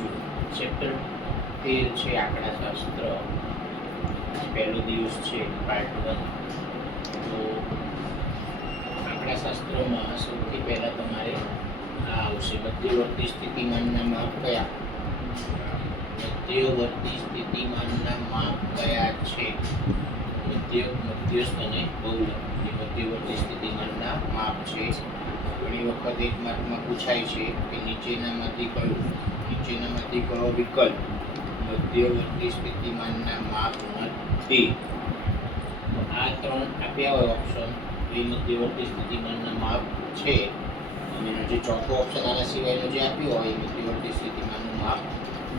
બીજું ચેપ્ટર 13 છે આંકડાશાસ્ત્ર. પહેલો દિવસ છે પાર્ટ 1. તો આંકડાશાસ્ત્રમાં સૌથી પહેલા તમારે આ આવશે મધ્યવર્તી સ્થિતિમાનના માપ કયા. મધ્યવર્તી સ્થિતિમાનના માપ કયા છે? મધ્યસ્થ અને બહુલક એ મધ્યવર્તી સ્થિતિમાનના માપ છે. ઘણી વખત એક માર્કમાં પૂછાય છે કે નીચેનામાંથી કયો વિકલ્પ મધ્યવર્તી સ્થિતિમાનના માપ નથી. આ ત્રણ આપ્યા હોય ઓપ્શન એ મધ્યવર્તી સ્થિતિમાનના માપ છે, અને જે ચોથો ઓપ્શન આના સિવાયનો જે આપ્યો હોય એ મધ્યવર્તી સ્થિતિમાનનું માપ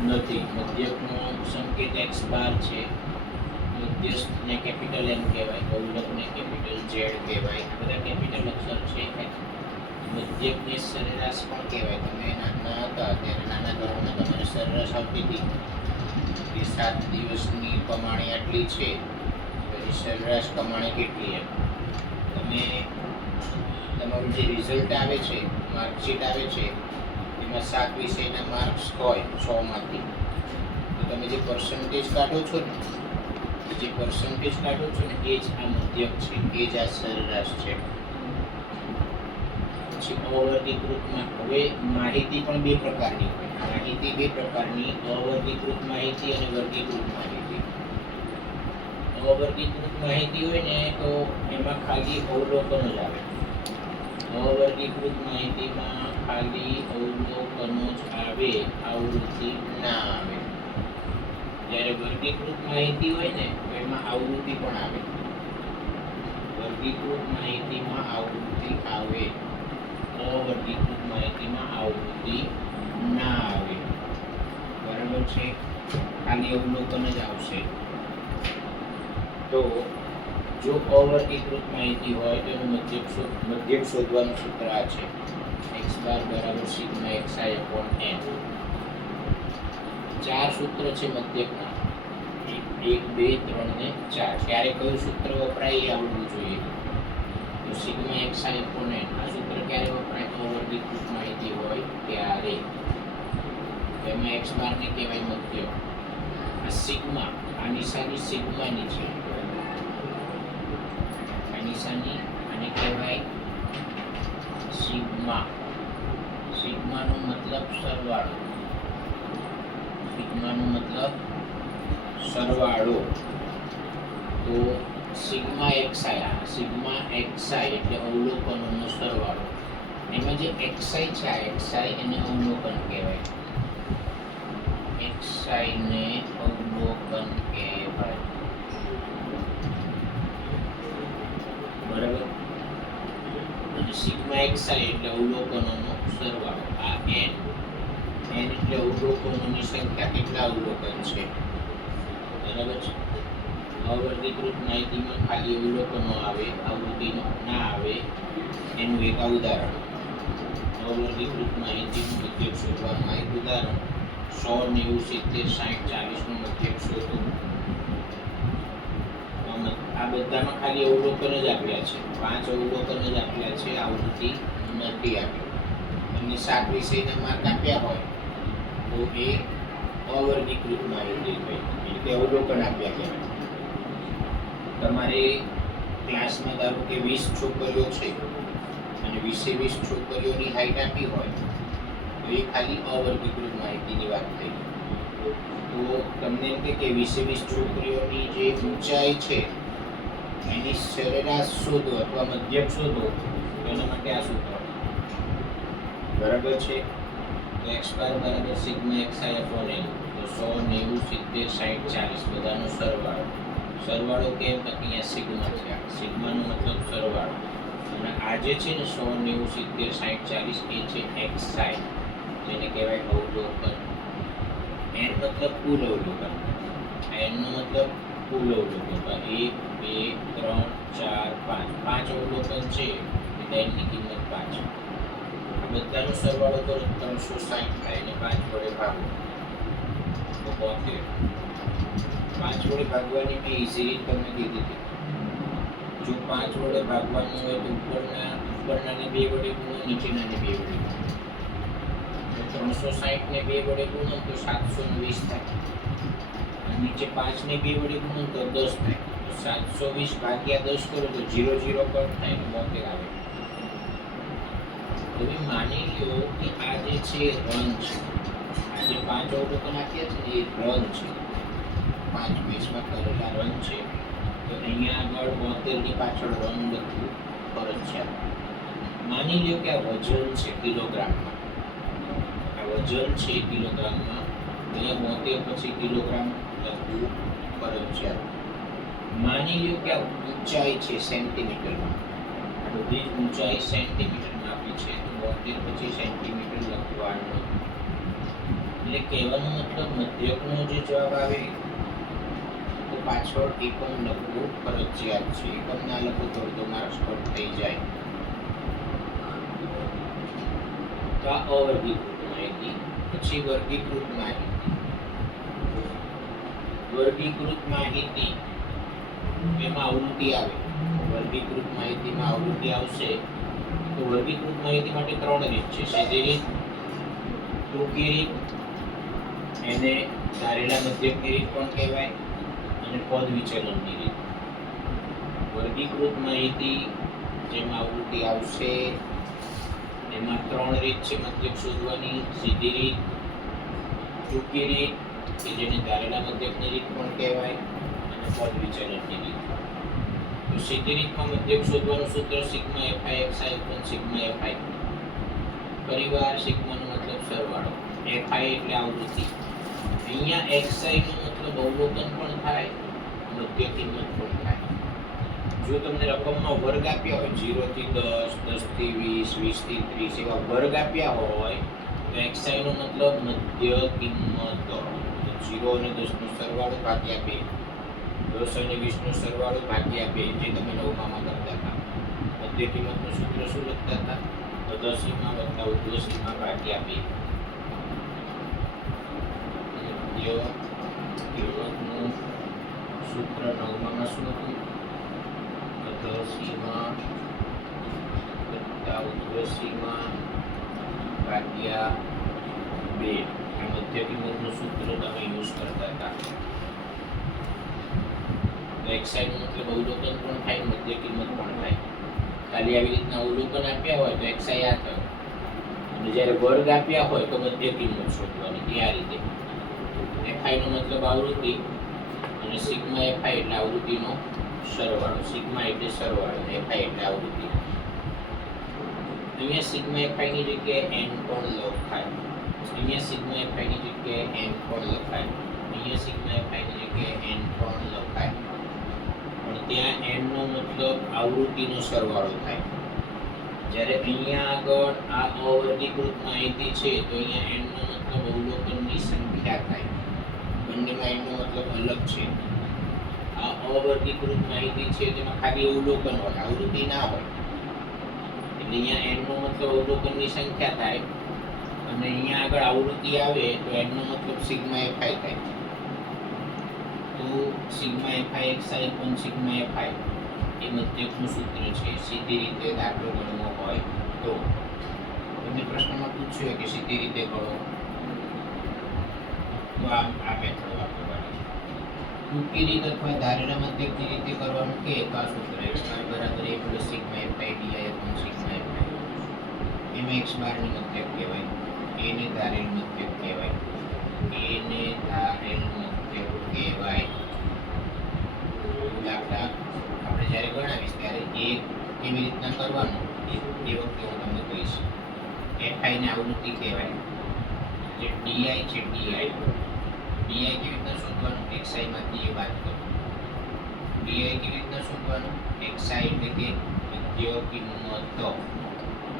નથી. મધ્યકનો સંકેત x બાર છે. મધ્યસ્થને કેપિટલ M કહેવાય, બહુલકને કેપિટલ Z કહેવાય. આ બધા કેપિટલ અક્ષર છે. મધ્યકને સરેરાશ પણ કહેવાય. તમે નાના હતા ત્યારે નાના ધોરણમાં તમારે સરેરાશ આવતી હતી કે 7 દિવસની કમાણી આટલી છે, પછી સરેરાશ કમાણી કેટલી એમ. તમે તમારું જે રિઝલ્ટ આવે છે, માર્કશીટ આવે છે, એમાં 7 વિષયના માર્ક્સ હોય 100 માંથી, તો તમે જે પર્સન્ટેજ કાઢો છો ને એ જ આ મધ્યક છે, એ જ આ સરેરાશ છે. પછી અવર્ગીકૃતમાં હવે માહિતી પણ બે પ્રકારની હોય. માહિતી બે પ્રકારની, અવર્ગીકૃત માહિતી અને વર્ગીકૃત માહિતી. અવર્ગીકૃત માહિતી હોય ને તો એમાં ખાલી અવલોકન જ આવે. અવર્ગીકૃત માહિતીમાં ખાલી અવલોકનો જ આવે, આવૃત્તિ ના આવે. જ્યારે વર્ગીકૃત માહિતી હોય ને તો એમાં આવૃત્તિ પણ આવે. વર્ગીકૃત માહિતીમાં આવૃત્તિ આવે, અવર્ગીકૃત માહિતીમાં આવૃત્તિ ના આવે. બરાબર છે? ખાલી અવલોકન જ આવશે. તો જો અવર્ગીકૃત માહિતી હોય તો એનું મધ્યક શોધવાનું સૂત્ર આ છે, x બાર બરાબર સિગ્મા xi upon n. 4 સૂત્ર છે મધ્યકના, 1 2 3 ને 4. ક્યારે કયું સૂત્ર વપરાય એ આવડવું જોઈએ. તો સિગ્મા xi upon n આ સૂત્ર ક્યારે વપરાય? અવર્ગીકૃત માહિતી હોય ત્યારે. એમાં x બાર ને કહેવાય મધ્યક. આ સિગ્મા, આ નિશાની સિગ્માની છે. નિશાની આને કહેવાય સિગ્મા. સિગ્માનો મતલબ સરવાળો. સિગ્માનો મતલબ સરવાળો. તો સિગ્મા xi, સિગ્મા xi એટલે અવલોકનોનો સરવાળો. એમાં જે xi છે, આ xi એને અવલોકન કહેવાય. xi ને અવલોકન કહેવાય. બરાબર? અને સિગ્મા xi એટલે અવલોકનોનો સરવાળો. આ n એટલે અવલોકનોની સંખ્યા, કેટલા અવલોકન છે. બરાબર છે? અવર્ગીકૃત માહિતીમાં ખાલી અવલોકનો આવે, આવૃત્તિનો ના આવે. એનું એક ઉદાહરણ, અવર્ગીકૃત માહિતીનું મધ્યક શોધવાનું એક ઉદાહરણ. 100 90 70 60 40 નું મધ્યક શોધો. આ બધામાં ખાલી અવલોકન જ આપ્યા છે, 5 અવલોકન જ આપ્યા છે, આવૃત્તિ નથી આપી. તમને 7 વિષયના માર્ક આપ્યા હોય તો એ અવર્ગીકૃત માહિતી હોય, એટલે અવલોકન આપ્યા કહેવાય. તમારે ક્લાસમાં ધારો કે 20 છોકરીઓ છે અને 20 છોકરીઓની હાઈટ આપી હોય તો એ ખાલી અવર્ગીકૃત માહિતીની વાત થઈ. તો તમને એમ કે 20 છોકરીઓની જે ઊંચાઈ છે એની સરેરાશ શોધો અથવા મધ્યક શોધો, એના માટે આ સૂત્ર. બરાબર છે? x બાર બરાબર સિગ્મા xi upon n. તો 100 90 70 60 40 બધાનો સરવાળો. સરવાળો કેમ? તો અહીંયા સિગ્મા છે. સિગ્માનો મતલબ સરવાળો. અને આ જે છે ને 100 90 70 60 40 એ છે xi, જેને કહેવાય અવલોકન. n મતલબ કુલ અવલોકન. n નો મતલબ કુલ અવલોકન. 1 2 3 4 5 5 અવલોકન છે એટલે n ની કિંમત 5. આ બધાનો સરવાળો કરો 360 થાય અને 5 વડે ભાગો તો 72. 5 વડે ભાગવાની મેં ઈઝી રીત તમને કીધી હતી. જો 5 વડે ભાગવાનું હોય તો ઉપરનાને 2 વડે ગુણો, નીચેનાને 2 વડે ગુણો. તો 360 ને 2 વડે ગુણો તો 720 થાય. અને નીચે 5 ને 2 વડે ગુણો તો 10 થાય. તો 720 ભાગ્યા 10 કરો તો 0 0 કટ થાય ને 72 આવે. હવે માની લો કે આ જે છે રન છે, આ જે 5 અવલોકન આપ્યા છે ને એ રન છે, 5 પેજમાં કરેલા રન છે. તો અહીંયા આગળ 72 ની પાછળ રન લખવું ફરજિયાત. માની લો કે આ વજન છે કિલોગ્રામમાં, આ વજન છે કિલોગ્રામમાં, અહીંયા 72 પછી કિલોગ્રામ લખવું ફરજિયાત. માની લો કે આ ઊંચાઈ છે સેન્ટીમીટરમાં, આ બધી ઊંચાઈ સેન્ટીમીટરમાં આપી છે તો 72 પછી સેન્ટીમીટર લખવાનું. એટલે કહેવાનો મતલબ મધ્યકનો જે જવાબ આવે તો પાછળ એકમ લખવું ફરજિયાત છે. એકમ ના લખો તો અડધો માર્ક્સ કટ થઈ જાય. તો આ અવર્ગીકૃત માહિતી. પછી વર્ગીકૃત માહિતી. વર્ગીકૃત માહિતી એમાં આવૃત્તિ આવે. વર્ગીકૃત માહિતીમાં આવૃત્તિ આવશે તો વર્ગીકૃત માહિતી માટે 3 રીત છે: સીધી રીત, ટૂંકી રીત, એને ધારેલા મધ્યકની રીત પણ કહેવાય, અને પદ વિચલનની રીત. વર્ગીકૃત માહિતી જેમાં આવૃત્તિ આવશે એમાં 3 રીત છે મધ્યક શોધવાની: સીધી રીત, ટૂંકી રીત કે જેને ધારેલા મધ્યકની રીત પણ કહેવાય, અને પદ વિચલનની રીત. તો સીધી રીતમાં મધ્યક શોધવાનું સૂત્ર sigma fi xi = sigma fi. પરિવાર સિગ્માનો મતલબ સરવાળો, fi એટલે આવૃત્તિ. અહીંયા xi નો મતલબ અવલોકન પણ થાય, મધ્ય કિંમત પણ થાય. જો તમને રકમનો વર્ગ આપ્યા હોય 0 થી 10, 10 થી 20, 20 થી 30 એવા વર્ગ આપ્યા હોય તો xi નો મતલબ મધ્ય કિંમત. 0 અને 10 નો સરવાળો ભાગ્યા 2, 10 અને 20 નો સરવાળો ભાગ્યા 2, જે તમે નવમામાં કરતા હતા. મધ્ય કિંમતનું સૂત્ર શું લખતા હતા? તદસીમા વત્તા ઉર્ધ્વસીમા ભાગ્યા 2. મધ્ય કિંમતનું સૂત્ર નવમામાં શું હતું? તદસીમા વત્તા ઉર્ધ્વસીમા ભાગ્યા 2. આ મધ્ય કિંમતનું સૂત્ર તમે યુઝ કરતા હતા. xi નો મતલબ અવલોકન પણ થાય, મધ્ય કિંમત પણ થાય. ખાલી આવી રીતના અવલોકન આપ્યા હોય તો xi આ થયો, અને જ્યારે વર્ગ આપ્યા હોય તો મધ્ય કિંમત શોધવાની. આ રીતે fi નો મતલબ આવૃત્તિ, અને સિગ્મા fi એટલે આવૃત્તિનો સરવાળો. સિગ્મા એટલે સરવાળો, fi એટલે આવૃત્તિ. અહીંયા સિગ્મા fi ની જગ્યાએ n પણ લખાય. અહીંયા સિગ્મા fi ની જગ્યાએ n પણ લખાય. અહીંયા સિગ્મા fi ની જગ્યાએ n પણ લખાય. પણ ત્યાં n નો મતલબ આવૃત્તિનો સરવાળો થાય. જ્યારે અહીંયા આગળ આ અવર્ગીકૃત માહિતી છે તો અહીંયા n નો મતલબ અવલોકનની સંખ્યા થાય. બંનેમાં n નો મતલબ અલગ છે. આ અવર્ગીકૃત માહિતી છે તેમાં ખાલી અવલોકન હોય, આવૃત્તિ ના હોય. એટલે અહીંયા n નો મતલબ અવલોકનની સંખ્યા થાય, અને અહીંયા આગળ આવૃત્તિ આવે તો n નો મતલબ સિગ્મા fi થાય. તો sigma fi xi = sigma fi એ મધ્યકનું સૂત્ર છે. સીધી રીતે દાખલો ગણવો હોય તો તમને પ્રશ્નમાં પૂછ્યું કે સીધી રીતે ગણો તો આ મેથડ વાપરવાની છે. ટૂંકી રીત અથવા ધારેલા મધ્યકની રીતે કરવાનું કે તો આ સૂત્ર x bar બરાબર a + sigma fi di / sigma fi. એમાં x bar ની મધ્યક કહેવાય, a ને ધારેલ મધ્યક કહેવાય, a ને ધારેલ મધ્યક કહેવાય. દાખલા આપણે જ્યારે ગણાવીશ ત્યારે એ કેવી રીતના કરવાનું એ વખતે હું તમને કહીશ. fi ને આવૃત્તિ કહેવાય. જે di છે di કેવી રીતના શોધવાનું? xi માંથી એ બાદ કરો. di કેવી રીતના શોધવાનું? xi એટલે કે મધ્ય કિંમત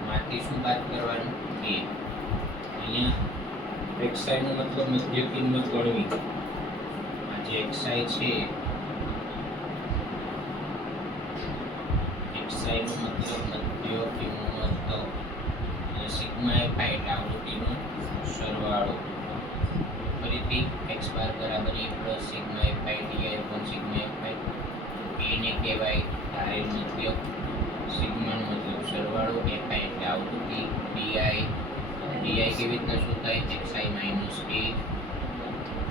માંથી શું બાદ કરવાનું? a. અહીંયા xi નો મતલબ મધ્ય કિંમત ગણવી. આ જે xi છે, xi નો મતલબ મધ્ય કિંમત, અને સિગ્મા fi એટલે આવૃત્તિનો સરવાળો. ફરીથી x bar બરાબર a + sigma fi di / sigma fi. a ને કહેવાય ધારેલ મધ્યક, સિગ્મા નો મતલબ સરવાળો, fi એટલે આવૃત્તિ, di ડીઆઈ કેવી રીતના શું થાય xi માઇનસ a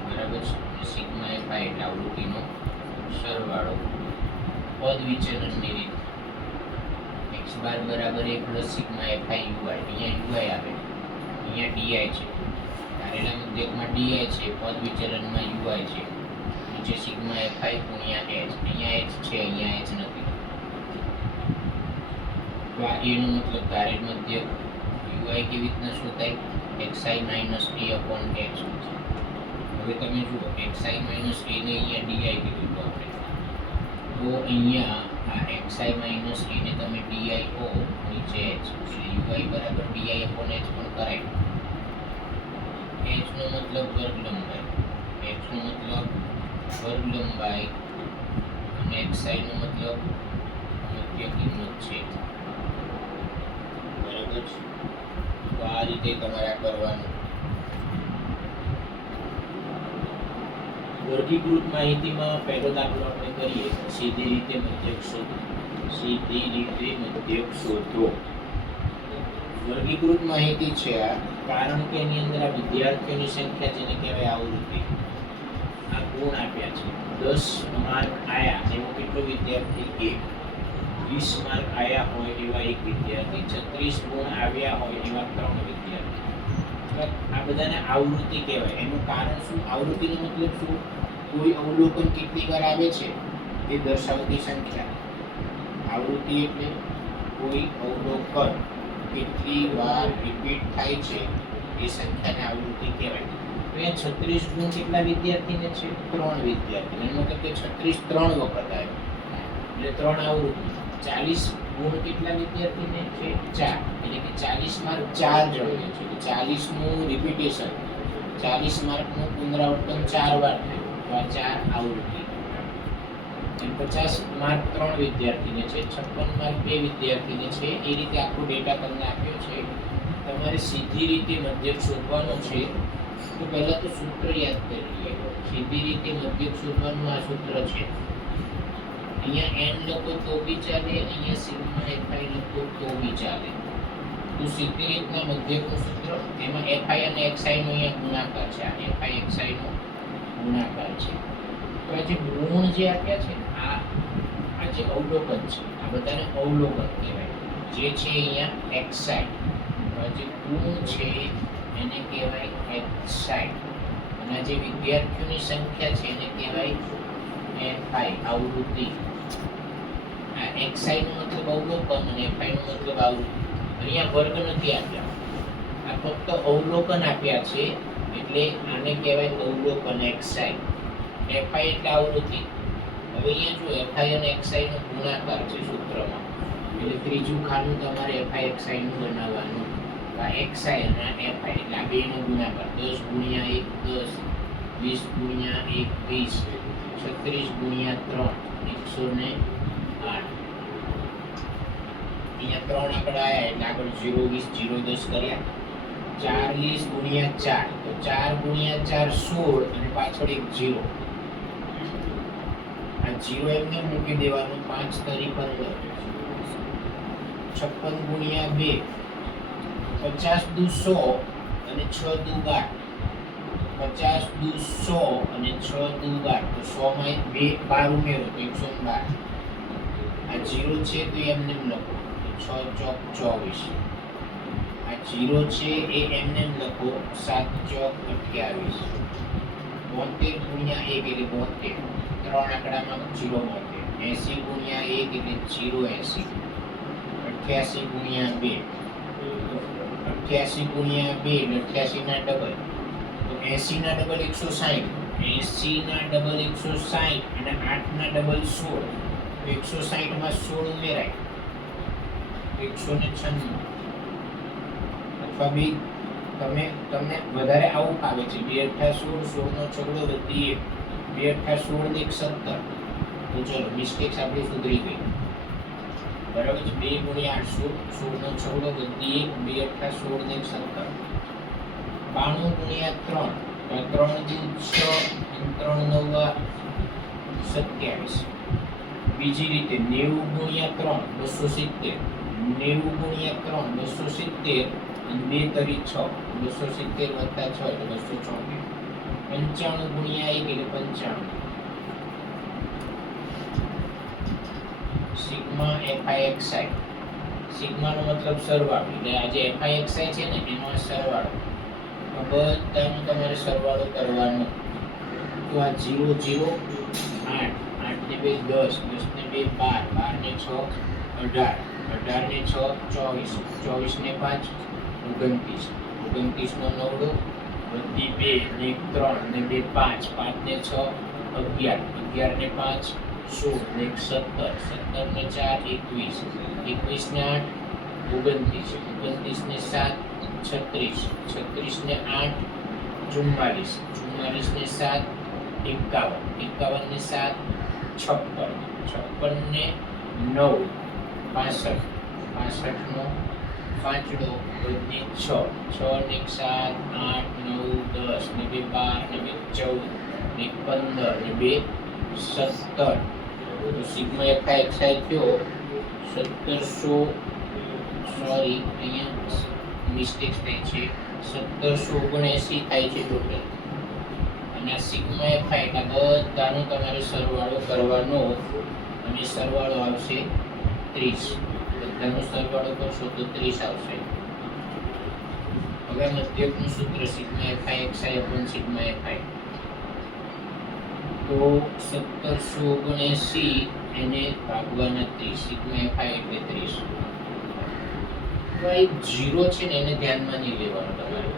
બરાબર છે સિગ્મા fi એટલે આવૃત્તિનો સરવાળો પદ વિચલનની રીત x બાર બરાબર 1 પ્લસ સિગ્મા fi ui અહીંયા ui આવે અહીંયા di છે ધારેલા મધ્યકમાં di છે પદ વિચલનમાં ui છે નીચે સિગ્મા fi ગુણ્યા h અહીંયા h છે અહીંયા h નથી તો આ a નો મતલબ ધારેલ મધ્યક ui કેવી રીતના શું થાય xi minus a upon h હવે તમે જુઓ xi માઇનસ a ને અહીંયા di કીધું તો આપણે તો અહીંયા આ xi માઇનસ a ને તમે di કો નીચે h એટલે ui બરાબર di upon h પણ કરાય h નો મતલબ વર્ગ લંબાઈ h નો મતલબ વર્ગ લંબાઈ અને xi નો મતલબ મધ્ય કિંમત છે બરાબર છે તો આ રીતે તમારે કરવાનું વર્ગીકૃત માહિતીમાં પહેલો દાખલો આપણે કરીએ સીધી રીતે મધ્યક શોધો સીધી રીતે મધ્યક શોધો વર્ગીકૃત માહિતી છે આ કારણ કે એની અંદર આ વિદ્યાર્થીઓની સંખ્યા જેને કહેવાય આવૃત્તિ આ ગુણ આપ્યા છે 10 માર્ક આયા એવો કેટલો વિદ્યાર્થી 1 20 માર્ક આયા હોય એવા એક વિદ્યાર્થી 36 ગુણ આવ્યા હોય એવા 3 વિદ્યાર્થી આ બધાને આવૃત્તિ કહેવાય એનું કારણ શું આવૃત્તિનો મતલબ શું કોઈ અવલોકન કેટલી વાર આવે છે એ દર્શાવતી સંખ્યા આવૃત્તિ એટલે કોઈ અવલોકન કેટલી વાર રિપીટ થાય છે એ સંખ્યાને આવૃત્તિ કહેવાય તો એ 36 ગુણ કેટલા વિદ્યાર્થીને છે 3 વિદ્યાર્થી એનો મતલબ કે 36 3 વખત આવ્યો એટલે 3 આવૃત્તિ 40 ગુણ કેટલા વિદ્યાર્થીને છે 4 એટલે કે 40 માર્ક 4 જણને છે 40 નું રિપીટેશન 40 માર્કનું પુનરાવર્તન 4 વાર થાય તો આ 4 આવૃત્તિ 50 માર્ક 3 વિદ્યાર્થીને છે 56 માર્ક 2 વિદ્યાર્થીને છે એ રીતે આખો ડેટા તમને આપ્યો છે તમારે સીધી રીતે મધ્યક શોધવાનો છે તો પહેલા તો સૂત્ર યાદ કરી લઈએ સીધી રીતે મધ્યક શોધવાનું આ સૂત્ર છે અહીંયા n લખો તો બી ચાલે અહીંયા સિગ્મા fi લખો તો બી ચાલે તો સીધી રીતના મધ્યકનું સૂત્ર એમાં fi અને xi નો અહીંયા ગુણાકાર છે આ fi xi નો ગુણાકાર છે તો આ જે ગુણ જે આપ્યા છે આ જે અવલોકન છે આ બધાને અવલોકન કહેવાય જે છે અહીંયા xi આ જે ગુણ છે એને કહેવાય xi અને જે વિદ્યાર્થીઓની સંખ્યા છે એને કહેવાય fi આવૃત્તિ આ xi નો મતલબ અવલોકન અને fi નો મતલબ આવૃત્તિ અહીંયા વર્ગ નથી આપ્યા આ ફક્ત અવલોકન આપ્યા છે એટલે આને કહેવાય અવલોકન xi fi એટલે આવૃત્તિ હવે અહીંયા જો fi અને xi નો ગુણાકાર છે સૂત્રમાં એટલે ત્રીજું ખાનું તમારે fi xi નું બનાવવાનું આ xi અને fi એટલે આ બેનો ગુણાકાર 10 ગુણ્યા 1 10 20 ગુણ્યા 1 20 36 ગુણ્યા 3 108 અહીંયા 3 આંકડા આયા એટલે આગળ 0 20 0 10 કર્યા 40 ગુણ્યા 4 તો 4 ગુણ્યા 4 16 અને પાછળ એક 0 આ 0 એમને મૂકી દેવાનું 5 તરી 15 56 ગુણ્યા 2 50 દુ 100 અને 6 દુ 12 50 દુ 100 અને 6 દુ 12 તો 100 માં 2 12 ઉમેરો તો 112 આ 0 છે તો એમને લખો 6 ચોક 24 આ 0 છે એ એમને લખો 7 ચોક 28 72 ગુણ્યા 1 એટલે 72 ત્રણ આંકડામાં 0 મળે 80 ગુણ્યા 1 એટલે 080 88 ગુણ્યા 2 88 ગુણ્યા 2 એટલે 88 ના ડબલ તો 80 ના ડબલ 160 80 ના ડબલ 160 અને 8 ના ડબલ 16 તો 160 માં 16 ઉમેરાય 196 અથવા બી તમને વધારે આવું ફાવે છે 2 8 16 16 નો છગડો વધી 2 8 16 ને 17 તો ચલો મિસ્ટેક્સ આપણી સુધરી ગઈ બરાબર છે 2 ગુણ્યા 8 16 નો છગડો વધી 2 8 16 ને 17 92 ગુણ્યા 3 તો 3 દુ 6 અને 3 9 27 બીજી રીતે 90 ગુણ્યા 3 270 90 ગુણ્યા 3 270 અને 2 તરી 6, 270 વત્તા 6 એટલે 234. 95 ગુણ્યા 1 એટલે 95. સિગ્મા FI સિગ્માનો મતલબ સરવાળો, એટલે આ જે FI છે ને એનો સરવાળો. બધાનો તમારે સરવાળો કરવાનો. તો આ 0 0 8 8 ને 2 10 10 ને 2 12 12 ને 6 18 18 ને 6 24 24 ને 5 29 29 નો નવડો વધી 2 ને 1 3 ને 2 5 5 ને 6 11 11 ને 5 16 ને 1 17 17 ને 4 21 21 ને 8 29 29 ને 7 36 36 ને 8 44 44 ને 7 51 51 ને 7 56 56 ને 9 65 65 નો પાંચડો વધી 6 6 ને 7 8 9 10 ને 2 12 ને 2 14 ને 15 ને 2 17. તો સિગ્મા FI થયો 1700, સોરી અહીંયા મિસ્ટેક થાય છે, 1779 થાય છે ટોટલ. અને આ સિગ્મા FI એટલે બધાનો તમારે સરવાળો કરવાનો અને સરવાળો આવશે 30. બધાનો સરવાળો કરશો તો 30 આવશે. હવે મધ્યકનું સૂત્ર sigma FI upon sigma FI. તો 1779 એને ભાગવાના 30, સિગ્મા FI એટલે 30. તો આ એક 0 છે ને એને ધ્યાનમાં નહીં લેવાનું તમારે.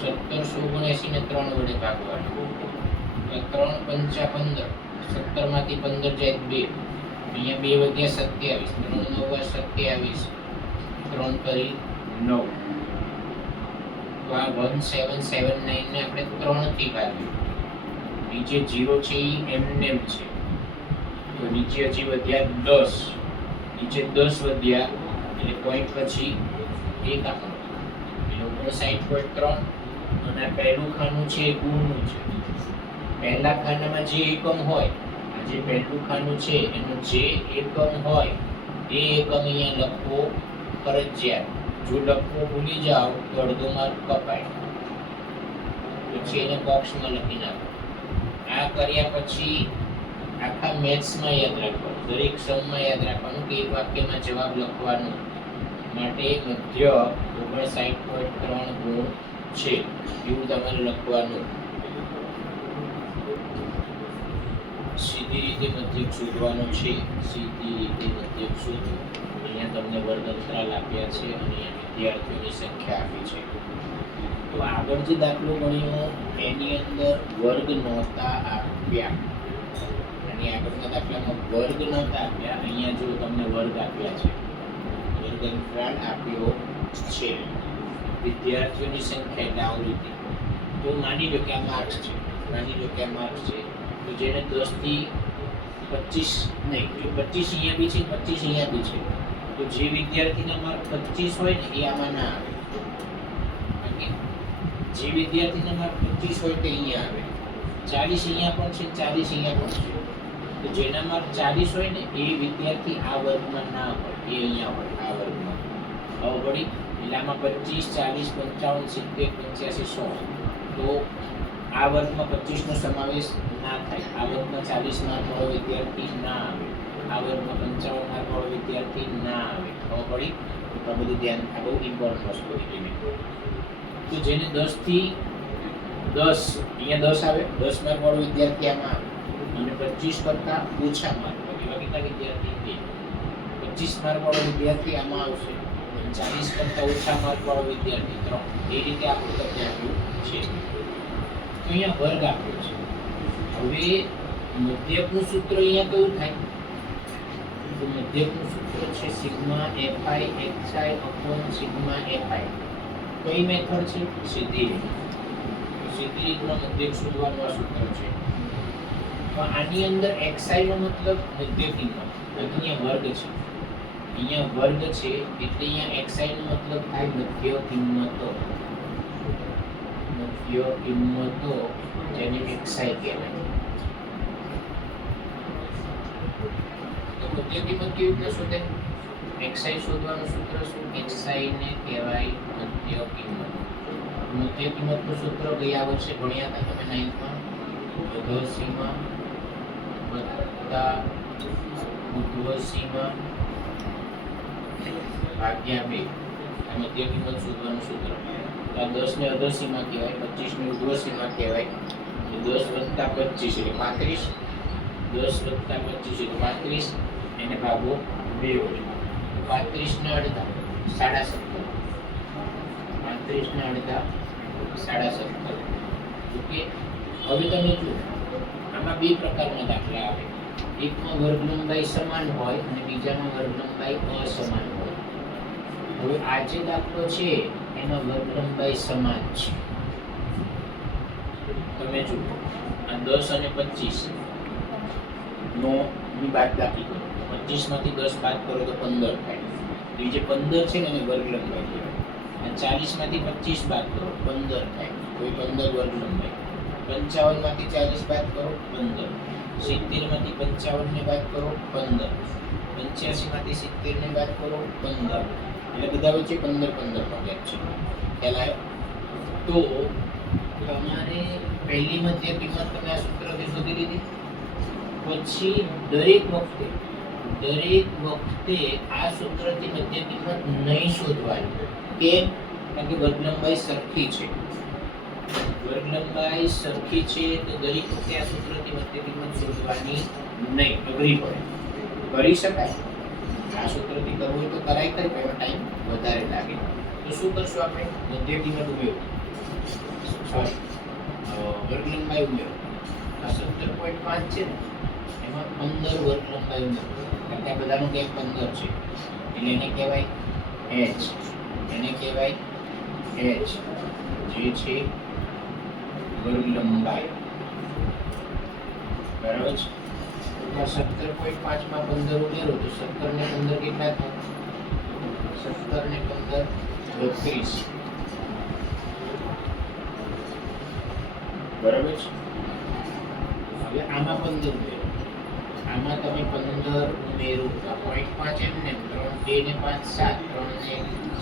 1779 ને 3 વડે ભાગવાનું. તો 3 પંચા 15, 17 માંથી 15 જાય 2, અહીંયા 2 વધ્યા 27, 3 9 27, 3 કરી 9. તો આ 1779 ને આપણે 3 થી ભાગ્યું. નીચે 0 છે એ એમનેમ છે, તો નીચે હજી વધ્યા 10, નીચે 10 વધ્યા એટલે પોઈન્ટ પછી 1 આપણો એટલે 59.3. અને પહેલું ખાનું છે એ ગુણનું છે. પહેલા ખાનામાં જે એકમ હોય, આ જે પહેલું ખાનું છે એનો જે એકમ હોય એ એકમ અહીંયા લખવો ફરજિયાત. જો લખવો ભૂલી જાઓ તો અડધો માર્ક કપાય. પછી એને બોક્સમાં લખી નાખો. આ કર્યા પછી આખા મેથ્સમાં યાદ રાખવાનું, દરેક સમમાં યાદ રાખવાનું કે એક વાક્યમાં જવાબ લખવાનો માટે મધ્ય 59.3 ગુણ છે એવું તમારે લખવાનું. સીધી રીતે મધ્યક શોધવાનો છે, સીધી રીતે મધ્યક શોધો. અહીંયા તમને વર્ગ અંતરાલ આપ્યા છે અને અહીંયા વિદ્યાર્થીઓની સંખ્યા આપી છે. તો આગળ જે દાખલો ગણ્યો એની અંદર વર્ગ નહોતા આપ્યા, અને આગળના દાખલામાં વર્ગ નહોતા આપ્યા. અહીંયા જો તમને વર્ગ આપ્યા છે, વર્ગ અંતરાલ આપ્યો છે, વિદ્યાર્થીઓની સંખ્યા એટલે આવૃત્તિ. તો માની લો કે આ માર્ક્સ છે, માની લો કે આ માર્ક્સ છે. તો જેને 10 થી 25 નહીં, જો 25 અહીંયા બી છે, 25 અહીંયા બી છે, તો જે વિદ્યાર્થીના માર્ક 25 હોય ને એ આમાં ના આવે. જે વિદ્યાર્થીના માર્ક 25 હોય તે અહીંયા આવે. 40 અહીંયા પણ છે, 40 અહીંયા પણ છે. તો જેના માર્ક 40 હોય ને એ વિદ્યાર્થી આ વર્ગમાં ના હોય, એ અહીંયા હોય આ વર્ગમાં. હવે વળી એટલે આમાં 25 40 55 70 85 100. તો આ વર્ગમાં 25 નો સમાવેશ ના થાય. આ વર્ગમાં 40 માર્ક વાળો વિદ્યાર્થી ના આવે, આ વર્ગમાં 55 માર્ક વાળો વિદ્યાર્થી ના આવે. હવે વળી આ બધું ધ્યાન, આ બહુ ઇમ્પોર્ટન્ટ વસ્તુ છે. તો જેને 10 થી 10 અહીંયા 10 આવે, 10 માર્ક વાળો વિદ્યાર્થી આમાં આવે, અને 25 કરતા ઓછા માર્ક એવા કેટલા વિદ્યાર્થી 25 માર્ક વાળો વિદ્યાર્થી આમાં આવશે, 40 કરતા ઓછા માર્ક વાળો વિદ્યાર્થી 3. એ રીતે આપણે તમને આપ્યું છે. તો અહીંયા વર્ગ આપ્યો છે. હવે મધ્યકનું સૂત્ર અહીંયા કયું થાય? તો મધ્યકનું સૂત્ર છે sigma FI xi upon sigma FI. કઈ મેથડ છે? સીધી રીત. સીધી રીતમાં મધ્યક શોધવાનું આ સૂત્ર છે. તો આની અંદર xi નો મતલબ મધ્ય કિંમત, અહીંયા વર્ગ છે, અહીંયા વર્ગ છે એટલે અહીંયા xi નો મતલબ થાય મધ્ય કિંમતો. મધ્ય કિંમતો જેને xi કહેવાય. તો મધ્ય કિંમત કેવી રીતે શોધે? xi શોધવાનું સૂત્ર શું? xi ને કહેવાય મધ્ય કિંમત. મધ્ય કિંમતનું સૂત્ર ગયા વર્ષે ભણ્યા હતા તમે 9th માં. અધર સીમા વત્તા ઉર્ધ્વ સીમા ભાગ્યા 2. આ મધ્ય કિંમત શોધવાનું સૂત્ર. આ 10 ને અધર સીમા કહેવાય, 25 ને ઉર્ધ્વ સીમા કહેવાય. 10 વત્તા 25 એટલે 35. 10 વત્તા 25 એટલે 35. એને ભાગો 2 વડે. 35 ને અડધા 17.5. 35 ને અડધા 17.5. ઓકે. હવે તમે જુઓ આમાં બે પ્રકારના દાખલા આવે. એકમાં વર્ગ લંબાઈ સમાન હોય અને બીજામાં વર્ગ લંબાઈ અસમાન હોય. હવે આ જે દાખલો છે એમાં વર્ગ લંબાઈ સમાન છે. તમે જુઓ આ 10 અને 25 નો ની બાદબાકી કરો. 25 માંથી 10 બાદ કરો તો 15 થાય. તો જે 15 છે ને એને વર્ગ લંબાઈ કહેવાય. અને 40 માંથી 25 બાદ કરો 15 થાય. કોઈ 15 વર્ગ લંબાઈ. 55 માંથી 40 બાદ કરો 15. 70 માંથી 55 ને બાદ કરો 15. 85 માંથી 70 ને બાદ કરો 15. એટલે બધા વચ્ચે 15 નો ગેપ છે. ખ્યાલ આવ્યો? તો તમારે પહેલી મધ્ય કિંમત તમે આ સૂત્રથી શોધી લીધી. પછી દરેક વખતે આ સૂત્રથી મધ્ય કિંમત નહીં શોધવાની. કેમ? કારણ કે વર્ગ લંબાઈ સરખી છે. વર્ગ લંબાઈ સરખી છે તો દરેક વખતે આ સૂત્રથી મધ્ય કિંમત શોધવાની નહીં. અઘરી પડે. કરી શકાય. આ સૂત્રથી કરવું હોય તો કરાય, પણ એમાં ટાઈમ વધારે લાગે. તો શું કરશું આપણે? મધ્ય કિંમત ઉમેરો, સોરી વર્ગ લંબાઈ ઉમેરો. આ 17.5 છે ને એમાં 15 વર્ગ લંબાઈ ઉમેરો. કારણ કે આ બધાનો ગેપ 15 છે એટલે એને કહેવાય h. એને કહેવાય h જે છે વર્ગ લંબાઈ. બરાબર છે. 17.5 માં 15 ઉમેરો તો 17 ને 15 કેટલા થાય? 17 ને 15 32. બરાબર છે. હવે આમાં 15 ઉમેરો. આમાં તમે 15 ઉમેરો. 0.5 એમ ને 3 2 ને 5 7 3 ને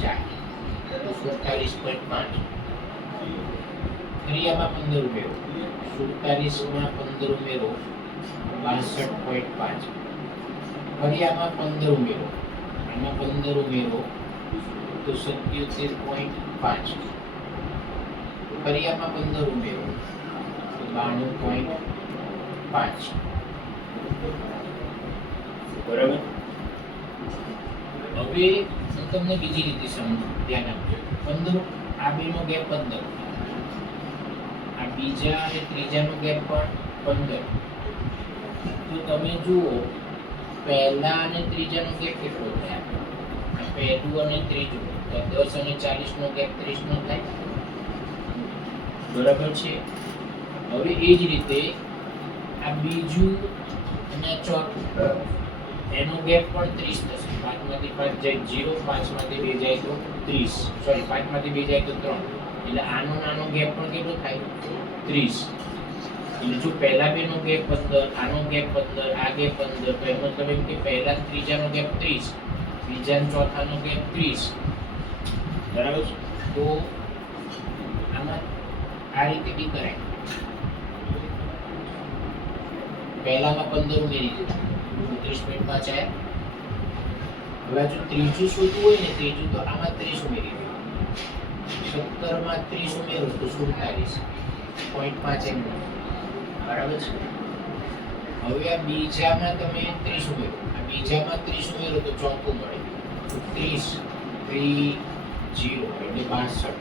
4 તો 47.5. ફરી આમાં 15 ઉમેરો. 47 માં 15 ઉમેરો 62.5. ફરી આમાં 15 ઉમેરો. આમાં 15 ઉમેરો તો 77.5. ફરી આમાં 15 ઉમેરો તો 92.5. બરાબર. હવે હું તમને બીજી રીતે સમજુ, ધ્યાન આપજો. 15 આ બેનો ગેપ 15, આ બીજા અને ત્રીજાનો ગેપ પણ 15. તો તમે જુઓ પહેલા અને ત્રીજાનો ગેપ કેટલો થાય? આ પહેલું અને ત્રીજું તો 10 અને 40 નો ગેપ 30 નો થાય. બરાબર છે. હવે એ જ રીતે આ બીજું અને ચોથું એનો ગેપ પણ 30 થશે. 5 માંથી 5 જાય 0, 5 માંથી 2 જાય તો 30, સોરી 5 માંથી 2 જાય તો 3. એટલે આનો નાનો ગેપ પણ કેટલો થાય? 30. એટલે જો પહેલા બેનો ગેપ 15, આનો ગેપ 15, આ ગેપ 15, તો એનો મતલબ એમ કે પહેલા ત્રીજાનો ગેપ 30, બીજા અને ચોથાનો ગેપ 30. બરાબર છે. તો આમાં આ રીતે બી કરાય. પહેલામાં 15 ઉમેરી દીધું 30.5 આવ્યા. હવે જો ત્રીજું શોધવું હોય ને, ત્રીજું તો આમાં 30 ઉમેરી દો. 17 માં 30 ઉમેરો તો 47.5 એમ. બરાબર છે. હવે આ બીજામાં તમે 30 ઉમેરો. આ બીજામાં 30 ઉમેરો તો ચોથું મળે 30 3 0 એટલે 62.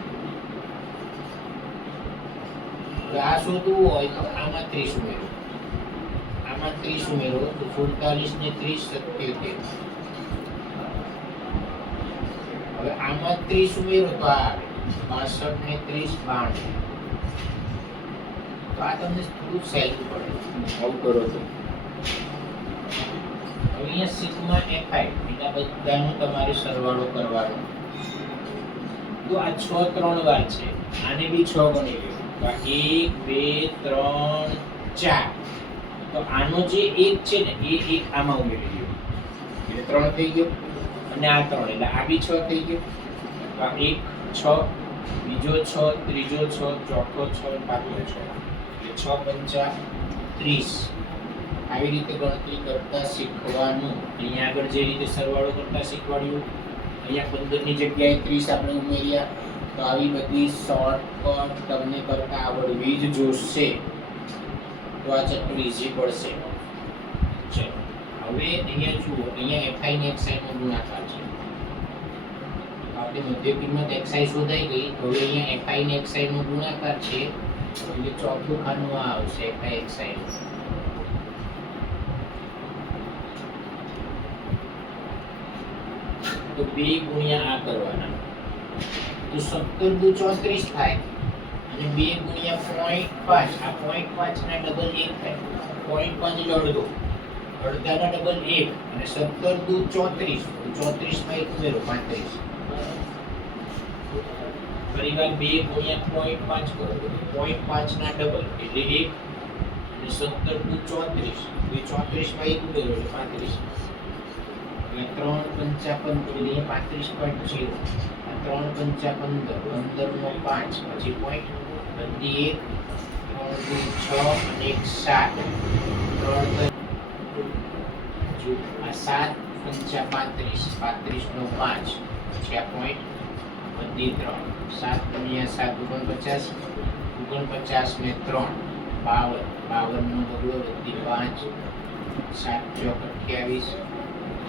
હવે આ શોધવું હોય તો આમાં 30 ઉમેરો. આમાં 30 ઉમેરો તો 47 ને 30 77. હવે આમાં 30 ઉમેરો તો આ આવે 62 ને 30 92. તો આ તમને થોડું સહેલું પડે આવું કરો તો. હવે અહીંયા સિગ્મા fi એના બધાનો તમારે સરવાળો કરવાનો. તો આ 6 3 વાર છે. આને બી 6 ગણી લો. તો 1 2 3 4. તો આનો જે 1 છે ને એ 1 આમાં ઉમેરી દો એટલે 3 થઈ ગયો. અને આ 3 એટલે આ બી 6 થઈ ગયો. તો આ 1 6, બીજો 6, ત્રીજો 6, ચોથો 6, પાંચમો 6. એટલે 6 પંચા 30. આવી રીતે ગણતરી કરતા શીખવાનું. અહીંયા આગળ જે રીતે સરવાળો કરતા શીખવાડ્યું, અહીંયા 15 ની જગ્યાએ 30 આપણે ઉમેર્યા. તો આવી બધી શોર્ટકટ તમને કરતા આવડવી જ જોશે, તો આ ચેપ્ટર ઈઝી પડશે. ચલો હવે અહીંયા જુઓ, અહીંયા fi ને xi નો ગુણાકાર છે. આપણી મધ્ય કિંમત xi શોધાઈ ગઈ. તો હવે અહીંયા fi ને xi નો ગુણાકાર છે, એટલે ચોથું ખાનું આ આવશે fi xi નું. તો 2 ગુણ્યા આ કરવાના, તો 17 દુ 34 થાય, અને 2 ગુણ્યા 0.5, આ 0.5 ના ડબલ 1 થાય. 0.5 એટલે અડધો, અડધાના ડબલ 1, અને 17 દુ 34, 34 માં 1 ઉમેરો 35. ફરી વાર 2 ગુણ્યા 0.5 કરો, 0.5 ના ડબલ એટલે 1, અને 17 દુ 34, 34 માં 1 ઉમેરો એટલે 35. એટલે 3 પંચા 15 એટલે 35.0. 3 પંચા 15, 15 નો 5, પછી પોઈન્ટ બધી 1, 3 દુ 6 અને 1 7. 3 જો આ 7 પંચા 35, 35 નો 5, પછી આ પોઈન્ટ બધી 3. 7 ગુણ્યા 7 49, 49 ને 3 52, 52 નો બગડો બધી 5, 7 ચોક 28,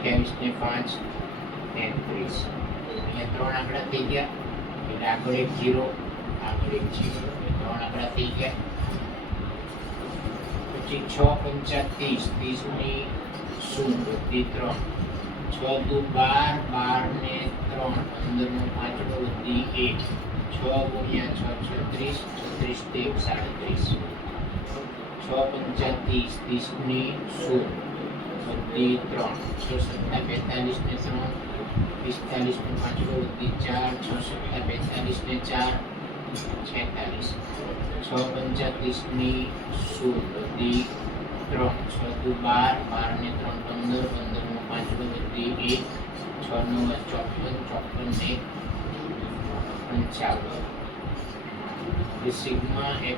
28 ને 5 33. અહીંયા 3 આંકડા થઈ ગયા, એટલે આગળ એક 0, આગળ એક 0, 3 આંકડા થઈ ગયા. પછી 6 પંચા 30, 30 ની 0 બધી 3, 6 દુ 12, 12 ને 3, 15 નો 5 બધી 1, 6 ગુણ્યા 6 36, 36 તે 37. 6 પંચા 30, 30 ની 0 બધી 3, 6 સત્તા 45 ને 3, 45 નો 5 બધી 4, 6 સત્તા 45 ને 4 46. 6 પંચા 30 ની 0 બધી 3, 6 દુ 12, 12 ને 3 15, 15 નો 5 બધી 1, 6 નો 54, 54 ને 55. એ સિગ્મા fi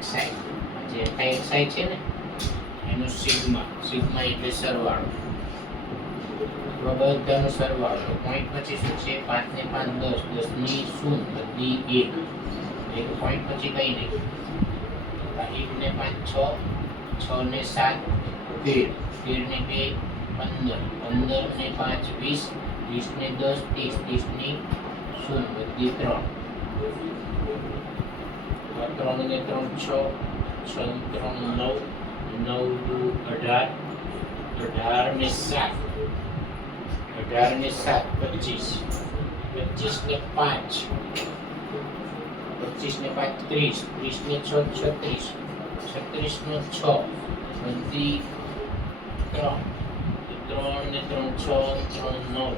xi, જે fi xi છે ને એનો સિગ્મા, સિગ્મા એટલે સરવાળો, બધાનો સરવાળો. તો પોઈન્ટ પછી શું છે, 5 ને 5 10, 10 ની 0 બધી 1, એક પોઈન્ટ પછી કઈ નહીં. 1 ને 5 6, 6 ને 7 13, 13 ને 2 15, 15 ને 5 20, 20 ને 10 30, 30 ની 0 બધી 3, 3 ને 3 6, 6 ને 3 9, 9 દુ 18, 18 ને 7, 18 ને 7 25, 25 ને 5, 25 ને 5 30, 30 ને 6 36, 36 નો 6 બધી 3, 3 ને 3 6, 3 9,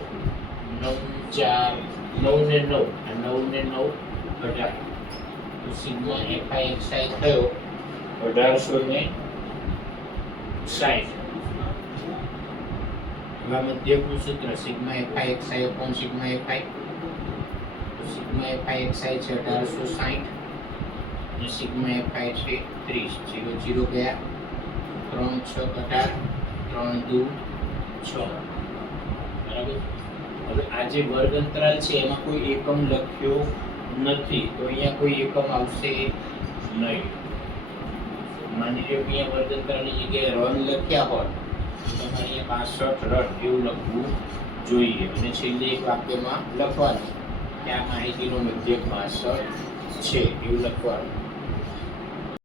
9 4, 9 ને 9, આ 9 ને 9 18. તો સિગ્મા fi xi થયો 1860. હવે મધ્યકનું સૂત્ર sigma fi xi upon sigma fi. તો સિગ્મા fi xi છે 1860, અને સિગ્મા fi છે 30. 0 0 ગયા, 3 6 18, 3 દુ 6. બરાબર. હવે આ જે વર્ગ અંતરાલ છે એમાં કોઈ એકમ લખ્યો નથી, તો અહીંયા કોઈ એકમ આવશે નહીં. માની લો કે અહીંયા વર્ગ અંતરાલની જગ્યાએ રન લખ્યા હોત તો તમારે અહીંયા 65 રન એવું લખવું જોઈએ, અને છેલ્લે એક વાક્યમાં લખવાનું કે આ માહિતીનો મધ્યક 62 છે એવું લખવાનું.